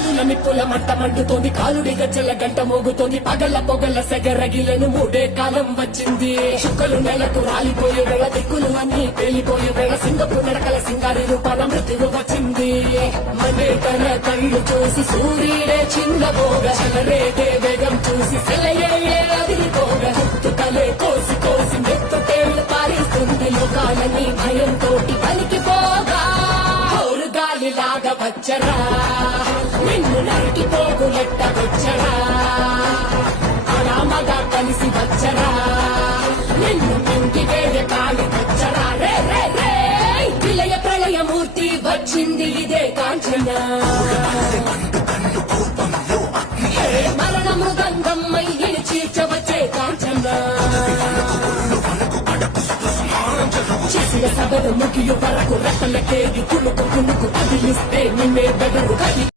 కన్నుల నిప్పుల మంట మండుతోంది, కాలుడి గజ్జల గంట మోగుతోంది, పగల పొగల సెగరగిలను మూడే కాలం వచ్చింది. చుక్కలు నెలకు రాలిపోయే వేళ, దిక్కులు అన్ని పేలిపోయే వేళ, సింగపు నడకల సింగారి రూపాల మృత్యువు వచ్చింది. మనే తన కళ్ళు చూసి సూర్యుడే చిన్నబోగ, చలరేగే వేగం చూసి సెలయే అదిరిపోగ, చుట్టుకలే కోసి కోసి మెత్తుకేళ్లు పారిస్తుంది. లోకాలని భయంతోటి పలికిపోగా గాలిలాగా వచ్చరా, నిన్ను నరికి పోగులెట్ట వచ్చరా, అరామగా కలిసి వచ్చరా, నిన్ను మింగి వేరే కాలి వచ్చరా. రే రే రే విలయ ప్రళయమూర్తి వచ్చింది ఇదే కాంచన, మరణ మృదంగమ్మై చీల్చవచ్చే కాంచన. చేసిన సభను ముగియు వరకు రెక్కలకేది కులుకు కులుకు కదిలిస్తే నిన్నే బెదరు కలి